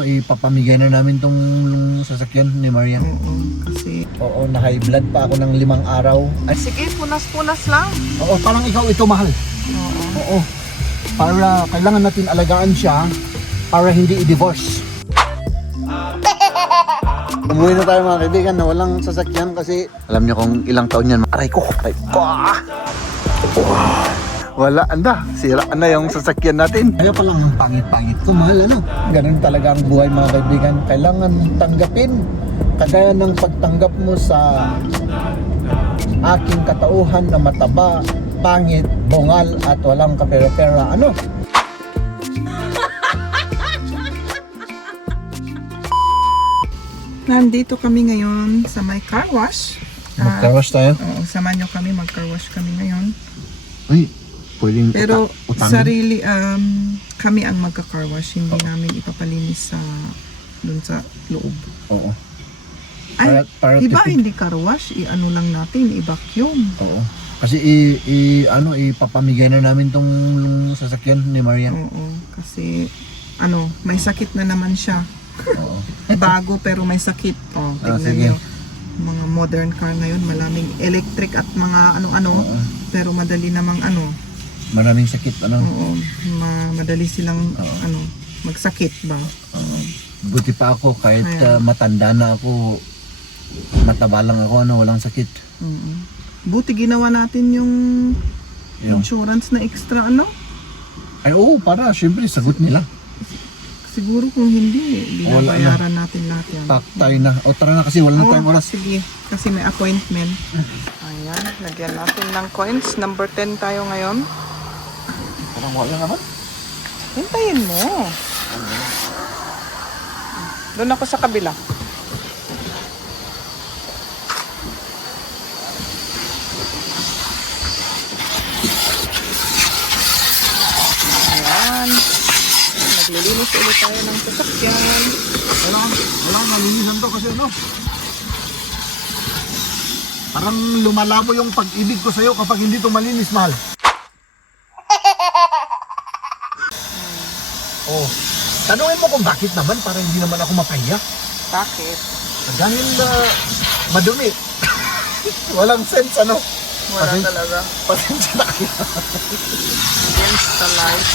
Ipapamigay na namin tong sasakyan ni Marian. Kasi... Oo, na high blood pa ako ng 5 araw. Ay, Sige, punas-punas lang. oo, parang ikaw ito mahal. Oo. Oo. Para kailangan natin alagaan siya para hindi i-divorce. Umuwi na tayo mga kaibigan na walang sasakyan kasi alam niyo kung ilang taon yan. Aray ko. Wala anda, sira na yung sasakyan natin. Kaya palang ang pangit-pangit ko, mahal ano. Ganun talaga ang buhay mga kaibigan. Kailangan tanggapin. Kagaya ng pagtanggap mo sa aking katauhan na mataba, pangit, bungal at walang kapera-pera. Ano? Nandito kami ngayon sa may car wash. Magkawas tayo? Oo, samahan nyo kami, mag-car wash kami ngayon. Ay, pwedeng Pero utangin. sarili, kami ang magka-car wash, hindi namin ipapalinis sa dun sa loob. Oo. Ay, Para diba tipid. hindi car wash, i-ano lang natin, i-vacuum. Oo. Kasi ipapamigay na namin tong sasakyan ni Marian. Oo, kasi may sakit na naman siya. Oo. Bago pero may sakit. Oh, tignan sige. nyo. Mga modern car ngayon, maraming electric at mga ano-ano. Oo. Pero madali namang Maraming sakit, ano? oo, madali silang Oo. magsakit ba. Oo. Buti pa ako kahit Ayan. matanda na ako, mataba lang ako, walang sakit. Buti ginawa natin yung Yung, insurance na extra ay oo, para syempre sagot nila. Siguro kung hindi, Wala binabayaran natin lahat yan. Pak tayo na. O tara na kasi wala na tayong oras. Sige, kasi may appointment. Ayan, lagyan natin ng coins. Number 10 tayo ngayon. Parang wala naman. Hintayin mo. Doon ako sa kabila. Ayan. Naglilinis ulit tayo ng sasakyan. Wala nalinisan to kasi parang lumalabo yung pag-ibig ko sa'yo kapag hindi to malinis, mahal. Oh, tanungin mo kung bakit naman para hindi naman ako mapahiya. Bakit? Dahil madumi. Walang sense, Wala Pasensya- talaga. Pasensya na kayo. Against the light.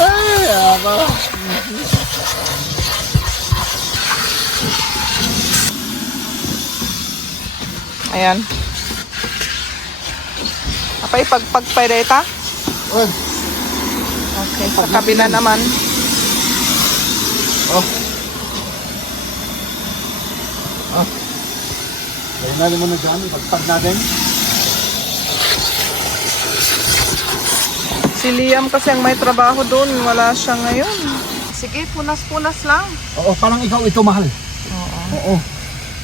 Ay, ama. Ayan. Apay, pagpagpaireta? Wag. Okay, sa kabila naman. Oh. Oh. Kaya natin muna dyan, pagpag natin. Si Liam kasi ang may trabaho doon. Wala siya ngayon. Sige, punas-punas lang. Oo, parang ikaw ito, mahal. Oo. Oo.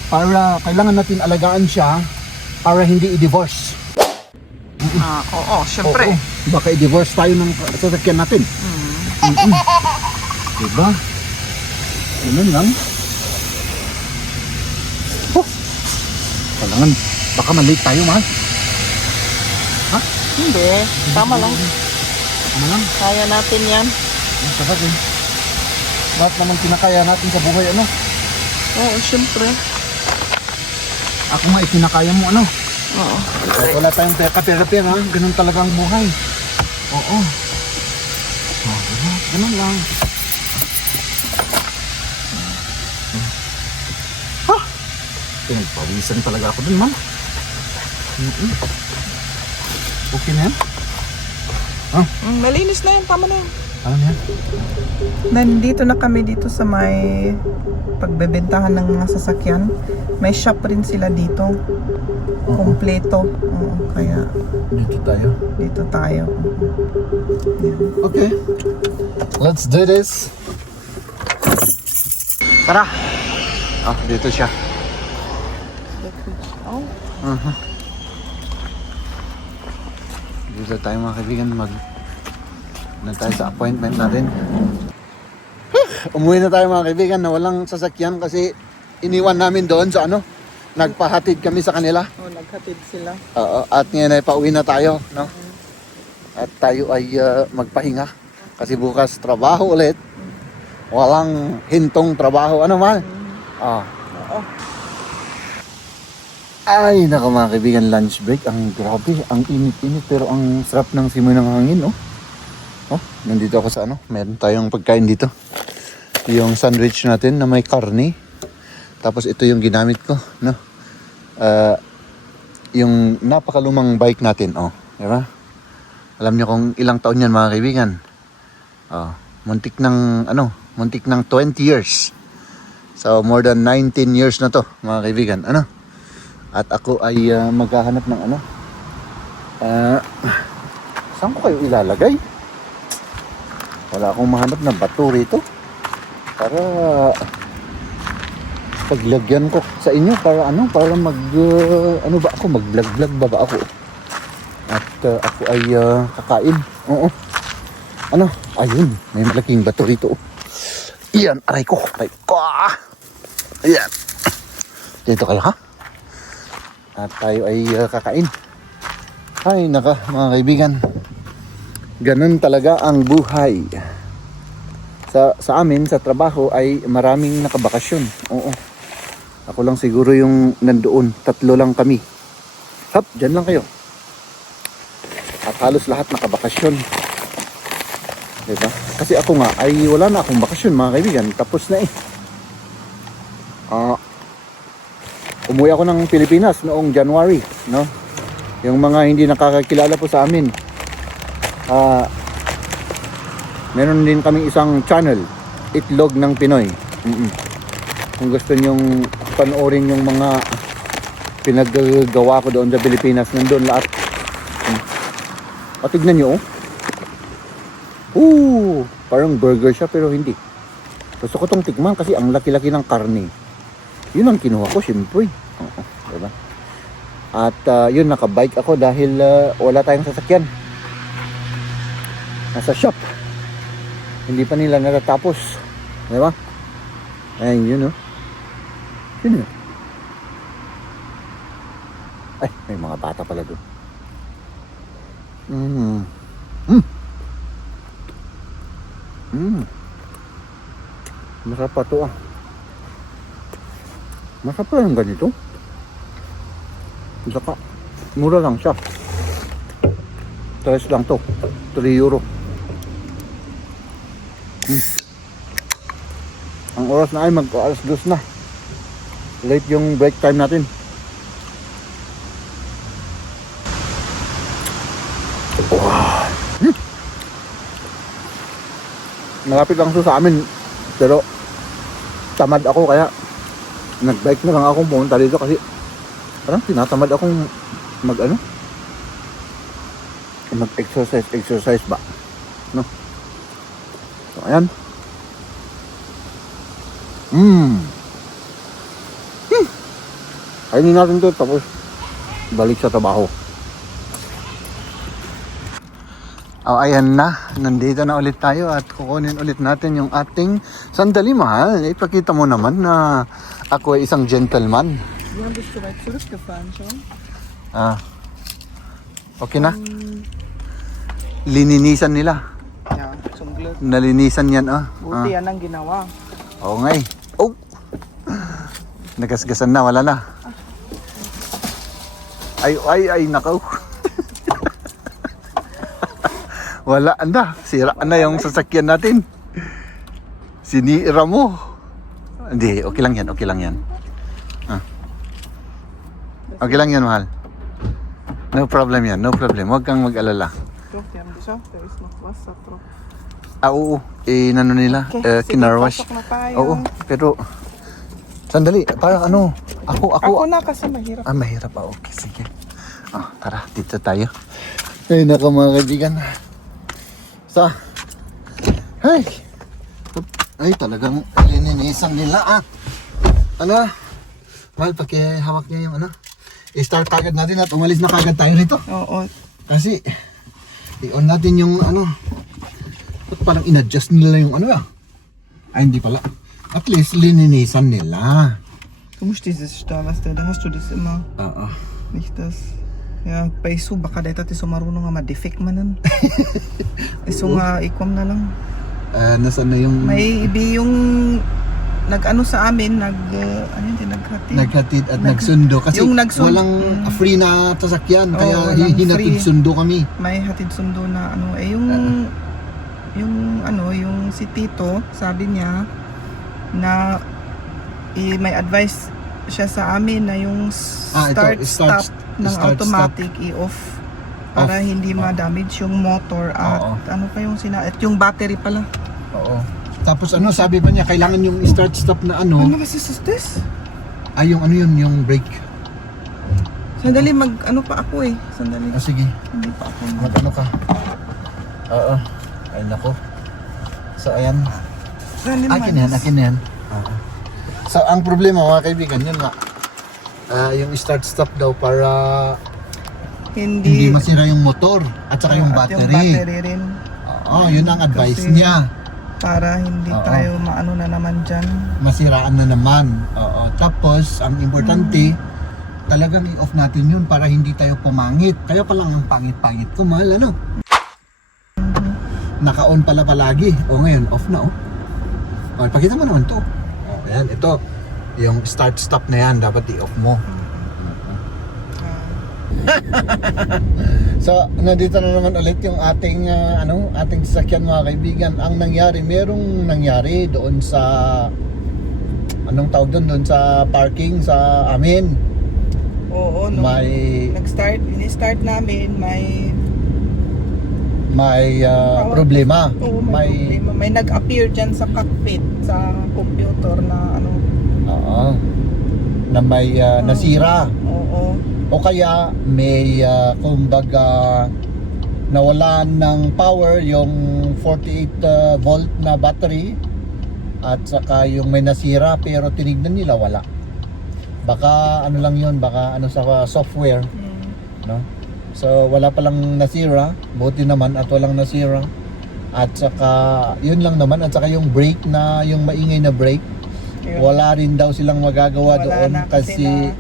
Para kailangan natin alagaan siya para hindi i-divorce. Oo, syempre. Oo. Baka i-divorce tayo ng sasakyan natin. Diba? Ganun lang. Oh. Kailangan, baka malate tayo, mahal. Ha? Hindi, tama lang. Ano lang? Kaya natin yan. Sabagay. Lahat naman kinakaya natin sa buhay, Oo, syempre. Ako nga, ikinakaya mo, Oo. Kahit wala tayong kapera-pera, ganun talaga ang buhay. Oo. Oh, diba? Ganun lang. Ha? Pinagpawisan talaga ako dun, man. Okay na yan? Malinis na yan, tama na yan. Ano na yan? Nandito na kami dito sa may pagbebentahan ng mga sasakyan. May shop rin sila dito. Kompleto. Oo, kaya Dito tayo. dito tayo. Yan. Okay. Let's do this. Tara. Ah, dito siya. Oh, Dito tayo mga kaibigan, na tayo sa appointment natin. Umuwi na tayo mga kaibigan na walang sasakyan kasi iniwan namin doon sa nagpahatid kami sa kanila. naghatid sila. Oo, at ngayon ay pauwi na tayo, At tayo ay magpahinga kasi bukas trabaho ulit. Walang hintong trabaho. Ano, mahal? Ah. Oo. Ay, naka mga kaibigan, lunch break. Ang grabe, ang init-init pero ang sarap ng simoy ng hangin, oh. Oh, nandito ako sa ano, meron tayong pagkain dito. Yung sandwich natin na may karne. Tapos ito yung ginamit ko, no? Yung napakalumang bike natin, oh. Diba? Alam niyo kung ilang taon yan mga kaibigan. Oh, muntik ng 20 years. So more than 19 years na to mga kaibigan, ano? At ako ay maghahanap ng ano. Saan ko kayo ilalagay? Wala akong mahanap na bato rito. Para paglagyan ko sa inyo para ano, para ano ba ako, mag-vlog ba ako? At ako ay kakain. Oo. Ano? Ayun, may malaking bato rito. Iyan, aray ko. Ayan. Dito kayo ha? At tayo ay kakain. Ay, naka mga kaibigan. Ganun talaga ang buhay. Sa amin, sa trabaho ay maraming nakabakasyon. Oo. Ako lang siguro yung nandoon. 3 lang kami. Hop, dyan lang kayo. At halos lahat nakabakasyon. Diba? Kasi ako nga ay wala na akong bakasyon mga kaibigan. Tapos na eh. Umuwi ako ng Pilipinas noong January, no? Yung mga hindi nakakakilala po sa amin. Meron din kaming isang channel, Itlog ng Pinoy. Kung gusto nyong panoorin yung mga pinaggagawa ko doon sa Pilipinas, nandun lahat. Tignan nyo, oh. Parang burger siya pero hindi. Gusto ko tong tikman kasi ang laki-laki ng karne. Yun ang kinuha ko, siyempre. Oo, diba? At yun, nakabike ako dahil wala tayong sasakyan. Nasa shop. Hindi pa nila natatapos. Diba? Ayun, yun, oh. Yun, oh. Ay, may mga bata pala doon. Masarap pa to, ah. Masarap pa yung ganito. Saka, mura lang siya. 3 lang to. 3 euro. Ang oras na ay mag-alas 2 na. Late yung break time natin. Wow. Malapit lang to sa amin. Pero tamad ako kaya nag-bike na lang akong pumunta dito kasi parang tinatamad akong mag-exercise ba, no? So ayan. Ayun natin to tapos balik sa trabaho. Oh, ayan na. Nandito na ulit tayo at kukunin ulit natin yung ating sandali, mahal. Ipakita mo naman na ako ay isang gentleman. Ja, bist du weit zurückgefahren schon? Okay na? Lininisan nila. Ja, zum Glück. Nalinisan yan, Buti yan ang ginawa. Oo nga eh. Oh! Nagasgasan na, wala na. Ay, nakaw. Wala na. Sira na yung sasakyan natin. Sinira mo. Hindi, okay lang yan. Okay lang yan. Okay lang yan, mahal. No problem yan. No problem. Huwag kang mag-alala. Doch, die haben geschafft. Da ist noch Wasser drauf. Oo. Nano nila? Okay, kinarwash. pasok na tayo. Oo. Pero, sandali. Parang ano. Ako na kasi mahirap. Mahirap pa. Okay, sige. Tara. Dito tayo. Ay, naka mga kaibigan. Ay, talagang lininisan nila, Ano? Mahal, pakihawak niya yung ano. I-start kagad natin at umalis na kagad tayo rito. Oo. Kasi, i-on natin yung ano. Ba't parang in-adjust nila yung ano, Ay, hindi pala. At least, lininisan nila. Du musst dieses da hast du das immer. Nicht das. Ja, pa iso baka dahil tayo sumarunong nga ma-defect manan. Iso nga ikwam na lang. Nasaan na yung May ibi yung nag-ano sa amin, ano yun, naghatid. naghatid at nagsundo kasi yung nagsundo, walang free na sasakyan Oo, kaya walang hinatid free. sundo kami. May hatid sundo na ano, yung si Tito, sabi niya na may advice siya sa amin na yung start stop ng start, automatic i-off para Off. hindi ma-damage yung motor at Oo. ano pa yung at yung battery pala. Oo. Tapos ano sabi pa niya kailangan yung start stop na Ano ano ba si Sustes? ay yung ano yun yung brake. Sandali ano pa ako sandali. Sige. Hindi pa ako. Ano ka? Oo. Ay nako. So ayan. Akin yan. Oo. So ang problema mga kaibigan yun nga. Yung start stop daw para hindi masira yung motor at saka yung at battery. yung battery rin. Oo, yun ang advice Kasi- niya. Para hindi Oo. tayo maano na naman dyan. Masiraan na naman. Oo. Tapos ang importante talagang i-off natin yun para hindi tayo pumangit. Kaya palang ang pangit-pangit ko mahal ano. Naka-on pala palagi. O ngayon off na O pakita mo naman to. O ayan ito. Yung start stop na yan dapat i-off mo. So, nandito na naman ulit yung ating ating sasakyan mga kaibigan. Ang merong nangyari doon sa anong tawag doon sa parking sa amin. Oo, no. Ini-start namin, may problema. Oo, may problema. May nag-appear dyan sa cockpit, sa computer na Oo. Na may nasira. Oo. O kaya may kumbaga nawalan ng power yung 48 volt na battery at saka yung may nasira pero tinignan nila wala. Baka ano lang yun, baka ano sa software, no? So wala palang nasira, buti naman at walang nasira. At saka yun lang naman at saka yung brake na yung maingay na brake, wala rin daw silang magagawa Wala doon na kasi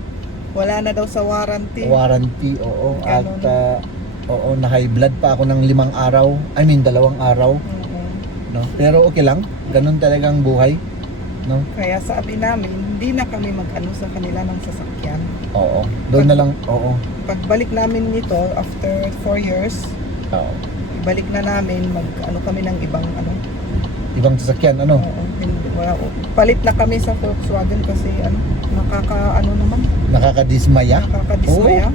wala na daw sa warranty. Oo. At Ganun. na high blood pa ako ng 2 araw. 2 araw, no? Pero okay lang. Ganun talagang buhay, no? Kaya sabi namin, hindi na kami mag-ano sa kanila ng sasakyan. Oo. Doon na lang, oo. Pagbalik namin nito after 4 years, Oo. ibalik na namin mag-ano kami ng ibang Ibang sasakyan, ano? Palit na kami sa Volkswagen kasi naman, Nakakadismaya. nakakadismaya.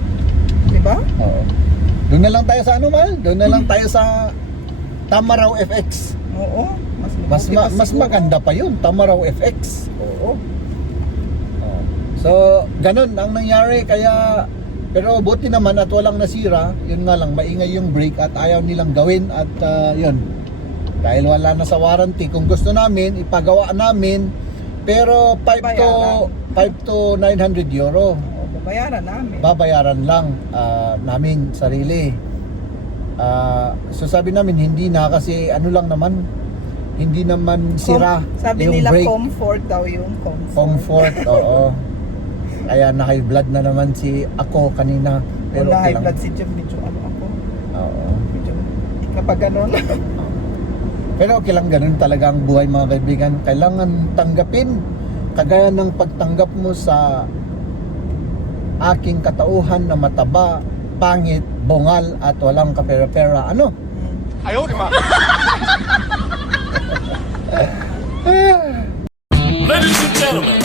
Di ba? Oo. Doon na lang tayo sa mal? Doon na lang tayo sa Tamaraw FX. Oo. Mas maganda pa yun, Tamaraw FX. Oo. So, ganun ang nangyari kaya pero buti naman at walang nasira. Yun nga lang, maingay yung brake at ayaw nilang gawin at yun. Dahil wala na sa warranty, kung gusto namin, ipagawa namin pero 5 to 900 euro. Babayaran namin. Babayaran lang namin sarili. So sabi namin hindi na kasi ano lang naman, hindi naman sira Sabi yung nila brake. comfort daw yung Comfort, oo. Kaya na high blood na naman ako kanina. Pero Pero okay high lang. blood si Jim, medyo ako. Oo. Medyo, kapag ganon. Pero okay lang, ganun talaga ang buhay mga kaibigan. Kailangan tanggapin. Kagaya ng pagtanggap mo sa aking katauhan na mataba, pangit, bungal at walang kapera-pera. Ano? Ayaw, di ma. Ladies and gentlemen,